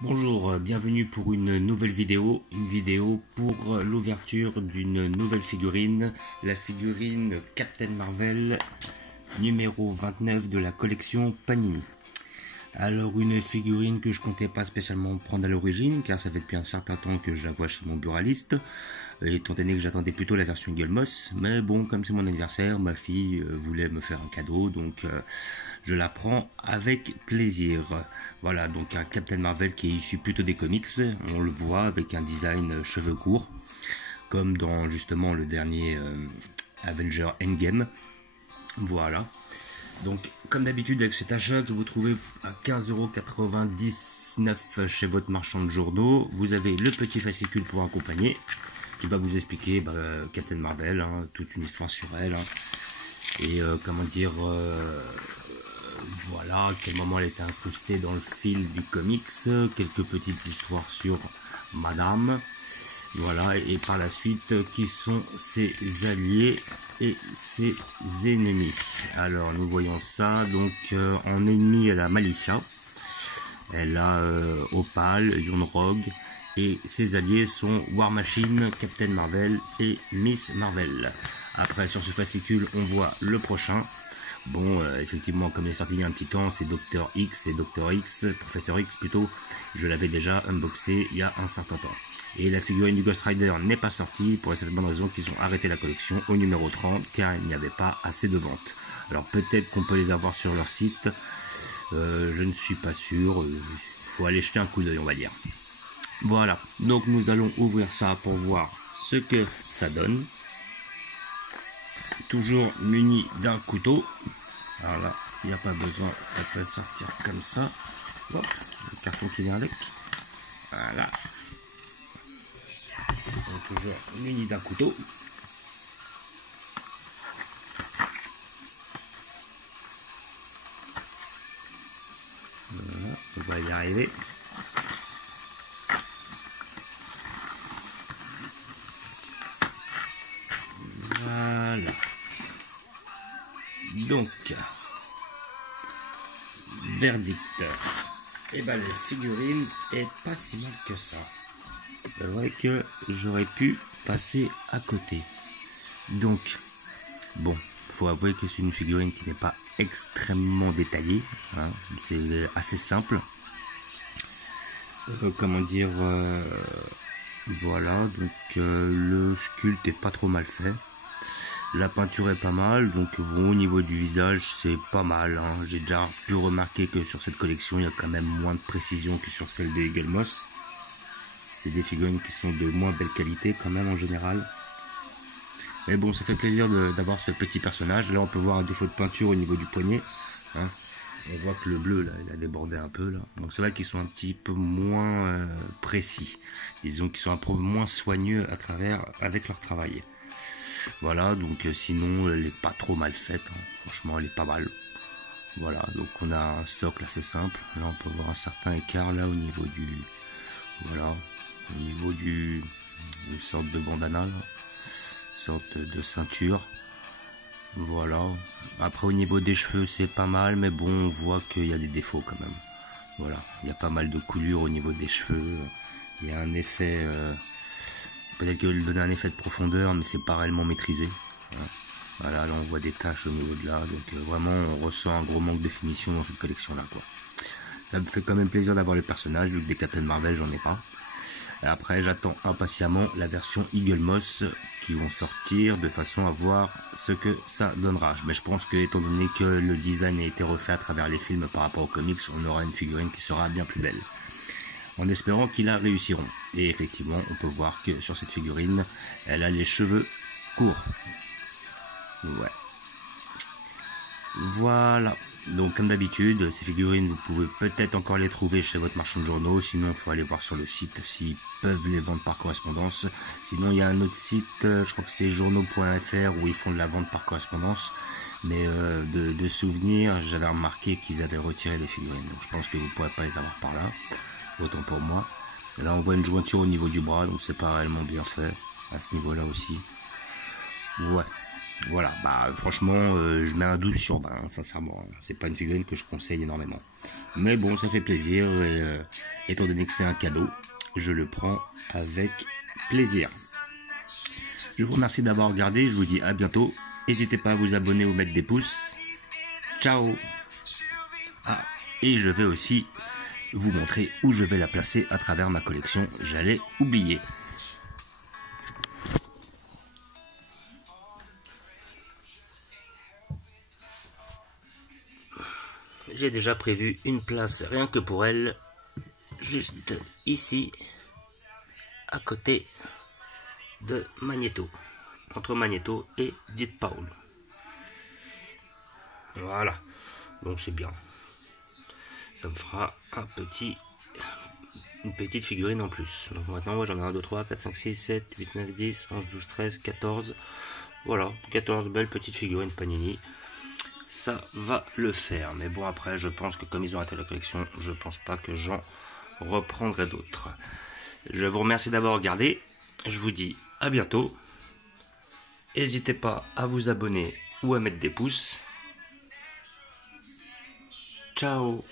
Bonjour, bienvenue pour une nouvelle vidéo, pour l'ouverture d'une nouvelle figurine, la figurine Captain Marvel numéro 29 de la collection Panini. Alors une figurine que je comptais pas spécialement prendre à l'origine, car ça fait depuis un certain temps que je la vois chez mon buraliste, étant donné que j'attendais plutôt la version Eagle Moss, mais bon, comme c'est mon anniversaire, ma fille voulait me faire un cadeau, donc je la prends avec plaisir. Voilà, donc un Captain Marvel qui est issu plutôt des comics, on le voit avec un design cheveux courts, comme dans justement le dernier Avenger Endgame. Voilà. Donc, comme d'habitude, avec cet achat que vous trouvez à 15,99 € chez votre marchand de journaux, vous avez le petit fascicule pour accompagner, qui va vous expliquer Captain Marvel, toute une histoire sur elle, et comment dire, voilà, à quel moment elle était incrustée dans le fil du comics, quelques petites histoires sur Madame, voilà, et par la suite, qui sont ses alliés et ses ennemis. Alors nous voyons ça, donc en ennemi elle a Malicia, elle a Opal, Young Rogue, et ses alliés sont War Machine, Captain Marvel et Miss Marvel. Après sur ce fascicule on voit le prochain. Bon, effectivement, comme il est sorti il y a un petit temps, c'est Dr. X et Dr. X, Professeur X plutôt, je l'avais déjà unboxé il y a un certain temps. Et la figurine du Ghost Rider n'est pas sortie pour la simple bonne raison qu'ils ont arrêté la collection au numéro 30 car il n'y avait pas assez de ventes. Alors peut-être qu'on peut les avoir sur leur site, je ne suis pas sûr, il faut aller jeter un coup d'œil on va dire. Voilà, donc nous allons ouvrir ça pour voir ce que ça donne. Toujours muni d'un couteau. Alors là, il n'y a pas besoin, elle peut sortir comme ça. Hop, le carton qui vient avec. Voilà. Donc toujours muni d'un couteau. Voilà, on va y arriver. Voilà. Donc, verdict. Et ben la figurine est pas si mal que ça. C'est vrai que j'aurais pu passer à côté. Donc, bon, faut avouer que c'est une figurine qui n'est pas extrêmement détaillée. C'est assez simple. Comment dire, voilà, donc le sculpte est pas trop mal fait. La peinture est pas mal, donc bon, au niveau du visage c'est pas mal. J'ai déjà pu remarquer que sur cette collection il y a quand même moins de précision que sur celle de Eagle Moss. C'est des figurines qui sont de moins belle qualité quand même en général. Mais bon, ça fait plaisir d'avoir ce petit personnage. Là on peut voir un défaut de peinture au niveau du poignet. On voit que le bleu là, il a débordé un peu là. Donc c'est vrai qu'ils sont un petit peu moins précis. Disons qu'ils sont un peu moins soigneux avec leur travail. Voilà, donc sinon elle est pas trop mal faite, franchement elle est pas mal. Voilà, donc on a un socle assez simple. Là on peut voir un certain écart là au niveau du, voilà, au niveau du, une sorte de bandana, là, une sorte de ceinture. Voilà. Après au niveau des cheveux c'est pas mal, mais bon on voit qu'il y a des défauts quand même. Voilà, il y a pas mal de coulures au niveau des cheveux. Il y a un effet. Peut-être que donner un effet de profondeur, mais c'est pas réellement maîtrisé. Voilà, là on voit des taches au niveau de là, donc vraiment on ressent un gros manque de définition dans cette collection là quoi. Ça me fait quand même plaisir d'avoir le personnage, vu que des Captain Marvel j'en ai pas. Et après j'attends impatiemment la version Eagle Moss qui vont sortir de façon à voir ce que ça donnera. Mais je pense que étant donné que le design a été refait à travers les films par rapport aux comics, on aura une figurine qui sera bien plus belle. En espérant qu'ils la réussiront. Et effectivement, on peut voir que sur cette figurine, elle a les cheveux courts. Ouais. Voilà. Donc comme d'habitude, ces figurines, vous pouvez peut-être encore les trouver chez votre marchand de journaux. Sinon, il faut aller voir sur le site s'ils peuvent les vendre par correspondance. Sinon, il y a un autre site, je crois que c'est journaux.fr, où ils font de la vente par correspondance. Mais de souvenirs, j'avais remarqué qu'ils avaient retiré les figurines. Donc je pense que vous ne pourrez pas les avoir par là. Autant pour moi. Là on voit une jointure au niveau du bras, donc c'est pas réellement bien fait à ce niveau là aussi. Ouais, Voilà, bah franchement, je mets un 12 sur 20, hein, sincèrement. C'est pas une figurine que je conseille énormément. Mais bon, ça fait plaisir, et étant donné que c'est un cadeau, je le prends avec plaisir. Je vous remercie d'avoir regardé, je vous dis à bientôt. N'hésitez pas à vous abonner ou mettre des pouces. Ciao. Ah, et je vais aussi vous montrer où je vais la placer à travers ma collection. J'allais oublier. J'ai déjà prévu une place rien que pour elle, juste ici, à côté de Magneto, entre Magneto et Deadpool. Voilà, donc c'est bien. Ça me fera une petite figurine en plus. Donc maintenant, moi j'en ai 1, 2, 3, 4, 5, 6, 7, 8, 9, 10, 11, 12, 13, 14. Voilà, 14 belles petites figurines Panini. Ça va le faire. Mais bon, après, je pense que comme ils ont arrêté la collection, je pense pas que j'en reprendrai d'autres. Je vous remercie d'avoir regardé. Je vous dis à bientôt. N'hésitez pas à vous abonner ou à mettre des pouces. Ciao.